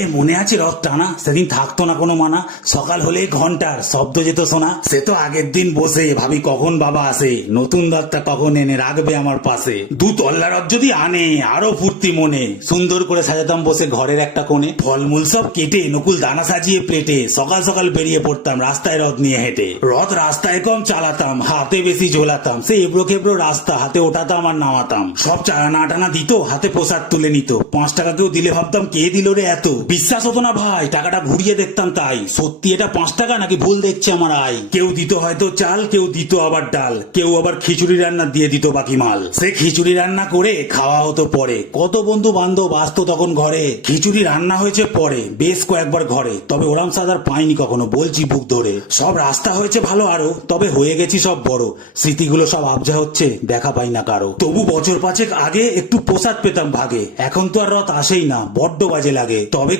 এই মনে আছে রথ টানা? সেদিন থাকতো না কোনো মানা, সকাল হলে ঘন্টার শব্দ যেত শোনা। সে তো আগের দিন বসে ভাবি কখন বাবা আসে, নতুন রথটা কখন এনে রাখবে আমার পাশে। দু তল্লা রথ যদি আনে আরো ফুর্তি মনে, সুন্দর করে সাজাতাম বসে ঘরের একটা কোণে। ফলমূল সব কেটে নকুল দানা সাজিয়ে প্লেটে সকাল সকাল বেরিয়ে পড়তাম রাস্তায় রথ নিয়ে হেঁটে। রথ রাস্তায় কম চালাতাম, হাতে বেশি ঝোলাতাম, সে এবড়ো খেবড়ো রাস্তা হাতে ওঠাতাম আর নামাতাম। সব চালানা টানা দিত, হাতে প্রসাদ তুলে নিত। 5 টাকা কেউ দিলে ভাবতাম কে দিল রে এত, বিশ্বাস হতো না ভাই। টাকাটা ঘুরিয়ে দেখতাম তাই, সত্যি এটা 5 টাকা নাকি ভুল দেখছে আমার আয়। কেউ দিত হয়তো চাল, কেউ দিত আবার ডাল, কেউ আবার খিচুড়ি রান্না দিয়ে দিত বাকি মাল। সে খিচুড়ি রান্না করে খাওয়া হতো পরে। কত বন্ধু বান্ধব আসতো তখন ঘরে। খিচুড়ি রান্না হয়েছে পরে বেশ কয়েকবার ঘরে, তবে ওরাম স্বাদ আর পাইনি কখনো, বলছি বুক ধরে। সব রাস্তা হয়েছে ভালো আরো, তবে হয়ে গেছি সব বড়। স্মৃতিগুলো সব আবজা হচ্ছে, দেখা পাই না কারো। তবু বছর 5 আগে একটু প্রসাদ পেতাম ভাগে, এখন তো আর রথ আসেই না, বড্ড বাজে লাগে। তবে